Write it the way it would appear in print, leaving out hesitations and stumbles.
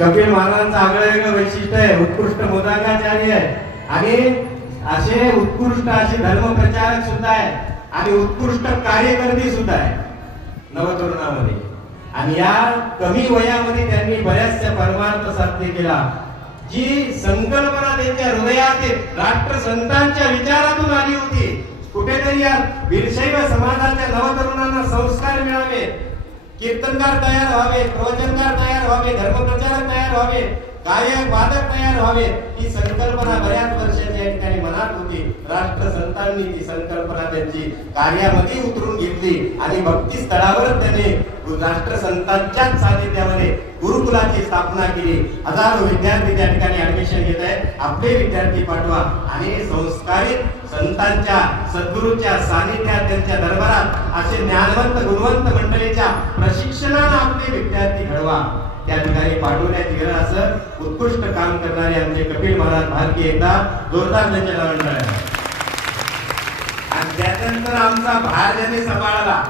कपिल महाराजांचं आगळं वेगळं वैशिष्ट्य आहे, उत्कृष्ट मोदकाचार्य आहे आणि असे उत्कृष्ट असे धर्मप्रचारक सुद्धा आहे आणि उत्कृष्ट कार्यकर्ते सुद्धा आहे नवतरुणामध्ये. आणि या कमी वयामध्ये त्यांनी बऱ्याचशा परमार्थ साध्य केला. जी संकल्पना त्यांच्या हृदयात राष्ट्रसंतांच्या विचारातून आली होती, कुठेतरी या वीरशैव समाजाच्या नवतरुणांना संस्कार मिळावे, कीर्तनकार तयार व्हावे, प्रवचनकार तयार व्हावे, धर्मप्रचारक तयार व्हावे, गायक वादक तयार व्हावे, ही संकल्पना बऱ्याच वर्षाच्या या ठिकाणी मनात होती. राष्ट्रसंतांनी ती संकल्पना त्यांची कार्यामध्ये उतरून घेतली आणि भक्ती स्थळावर त्याने राष्ट्रसंतांच्याच सानिध्यामध्ये गुरुकुलाची स्थापना केली. हजारो विद्यार्थी त्या ठिकाणी ऍडमिशन घेत आहेत. आपले विद्यार्थी पाठवा आणि संस्कारित संतांच्या सद्गुरूच्या सानिध्यात त्यांच्या दरबारात असे ज्ञानवंत गुणवंत मंडळीच्या प्रशिक्षणाने आपले विद्यार्थी घडवा. त्या ठिकाणी पाठवण्यात गेलं असं उत्कृष्ट काम करणारे आमचे कपिल महाराज भारती एकदा जोरदार त्यांच्या नावाने. आणि त्यानंतर आमचा भार ज्याने सांभाळला